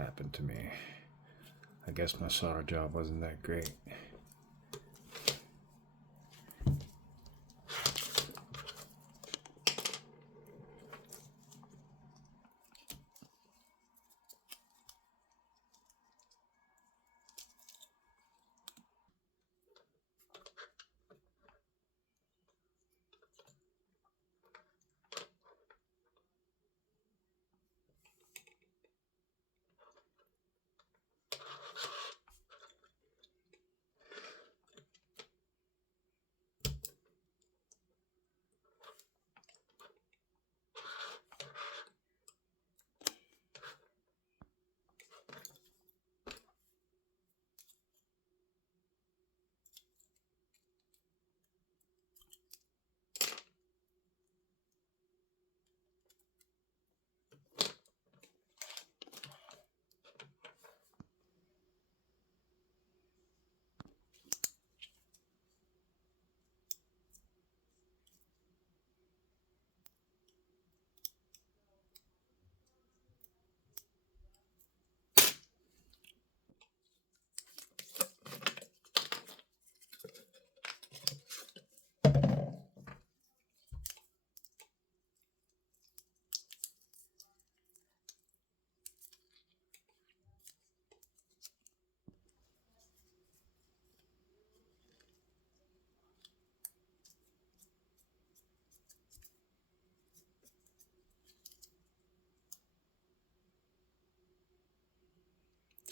happened to me. I guess my solder job wasn't that great.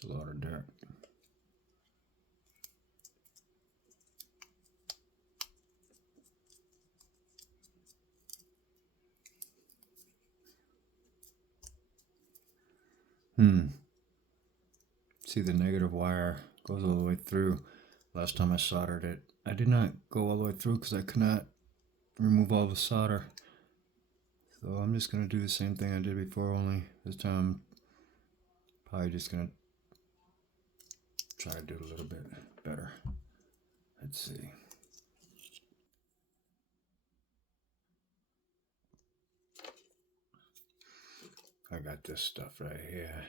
It's a lot of dirt. See, the negative wire goes all the way through. Last time I soldered it, I did not go all the way through because I could not remove all the solder. So I'm just going to do the same thing I did before, only this time I'm probably just going to try to do it a little bit better. Let's see. I got this stuff right here.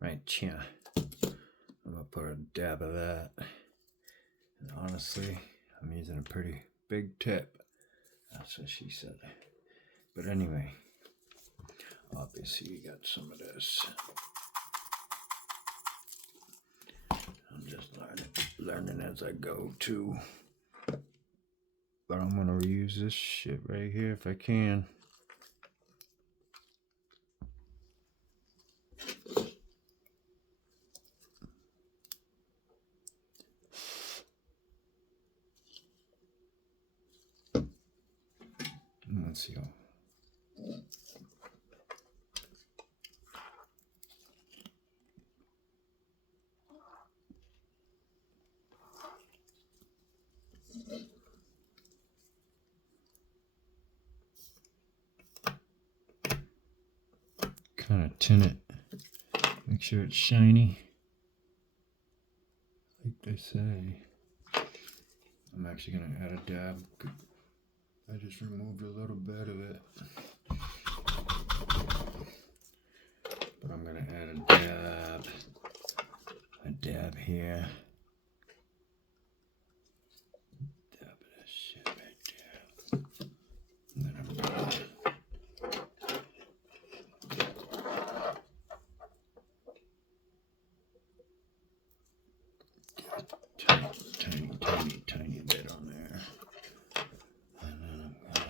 Right here. I'm going to put a dab of that. And honestly, I'm using a pretty big tip. That's what she said. But anyway, obviously you got some of this. I'm just learning as I go too. But I'm gonna reuse this shit right here if I can. Let's see. Kind of tin it. Make sure it's shiny, like they say. I'm actually gonna add a dab. I just removed a little bit of it. But I'm gonna add a dab here. Dab of this shit right there. And then I'm gonna tiny bit on there. And then I'm gonna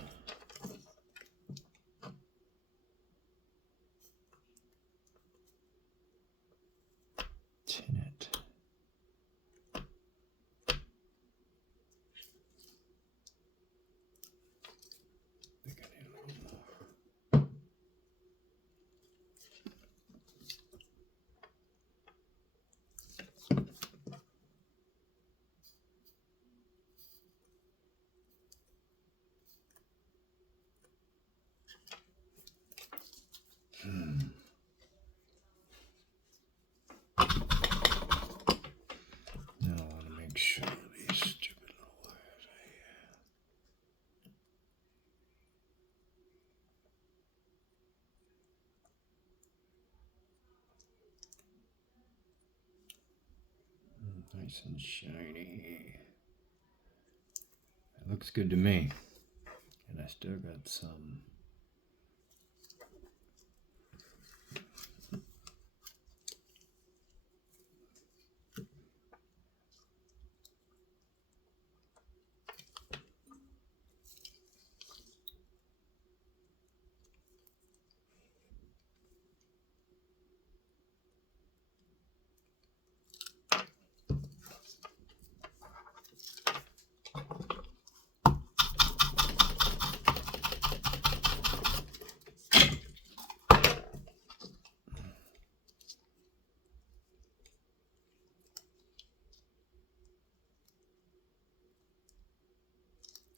Nice and shiny. It looks good to me. And I still got some.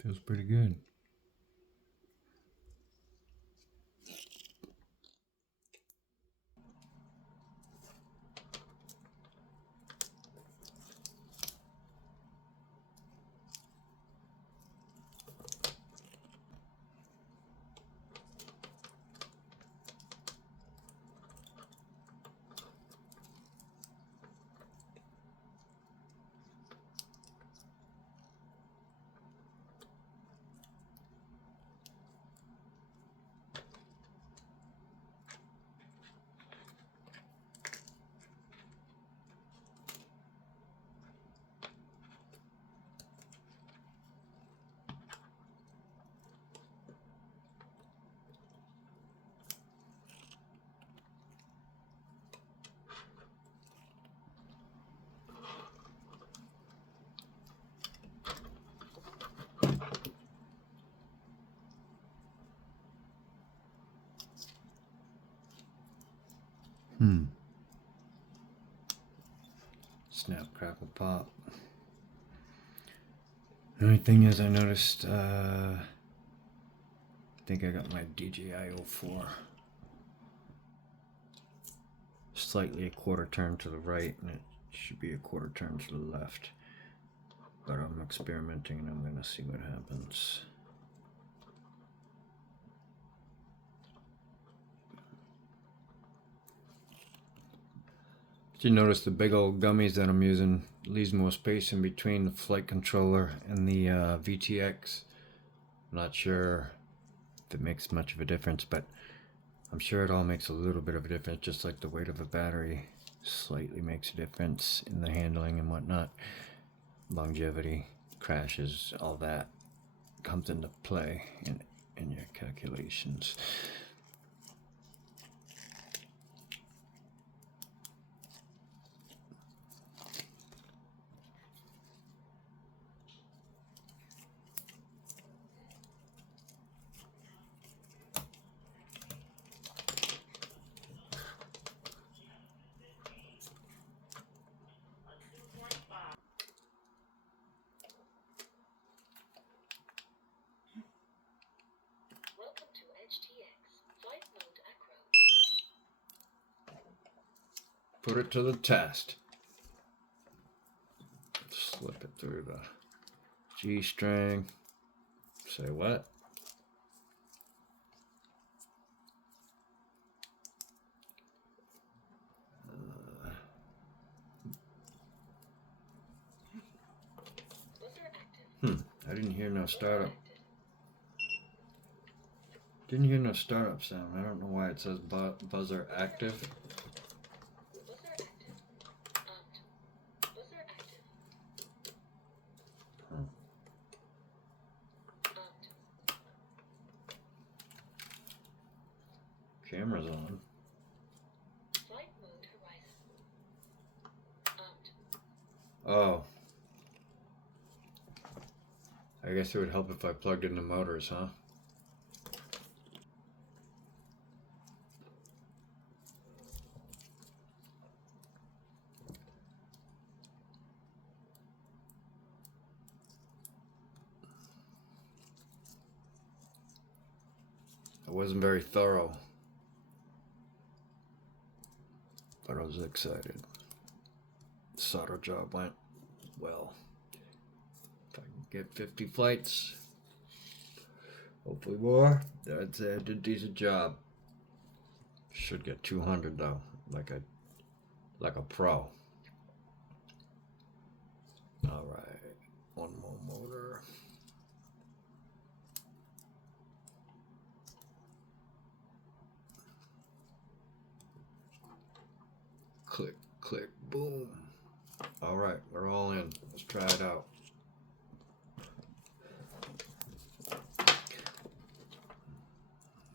Feels pretty good. Snap, crackle, pop. The only thing is I noticed, I think I got my DJI-04 slightly a quarter turn to the right, and it should be a quarter turn to the left. But I'm experimenting and I'm gonna see what happens. Did you notice the big old gummies that I'm using leaves more space in between the flight controller and the VTX? I'm not sure if it makes much of a difference, but I'm sure it all makes a little bit of a difference, just like the weight of a battery slightly makes a difference in the handling and whatnot. Longevity, crashes, all that comes into play in your calculations. Put it to the test. Slip it through the G-string. Say what? I didn't hear no startup. Didn't hear no startup sound. I don't know why it says buzzer active. Camera's on. Oh. I guess it would help if I plugged in the motors, huh? I wasn't very thorough, but I was excited. The solder job went well. If I can get 50 flights, hopefully more, I'd say I did a decent job. Should get 200 though, like a pro. All right, one more motor. Click, click, boom. All right, we're all in. Let's try it out.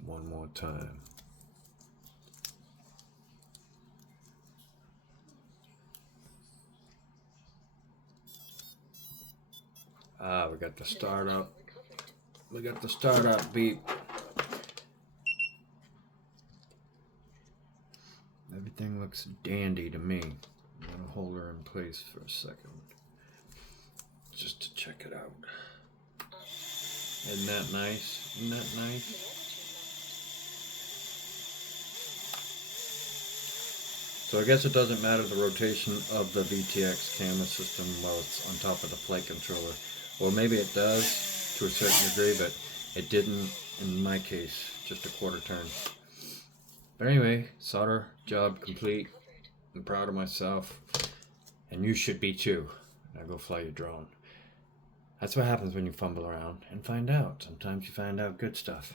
One more time. Ah, we got the startup. We got the startup beep. Everything looks dandy to me. I'm gonna hold her in place for a second, just to check it out. Isn't that nice? Isn't that nice? So I guess it doesn't matter the rotation of the VTX camera system while it's on top of the flight controller. Or maybe it does to a certain degree, but it didn't in my case, just a quarter turn. But anyway, solder job complete. I'm proud of myself. And you should be too. Now go fly your drone. That's what happens when you fumble around and find out. Sometimes you find out good stuff.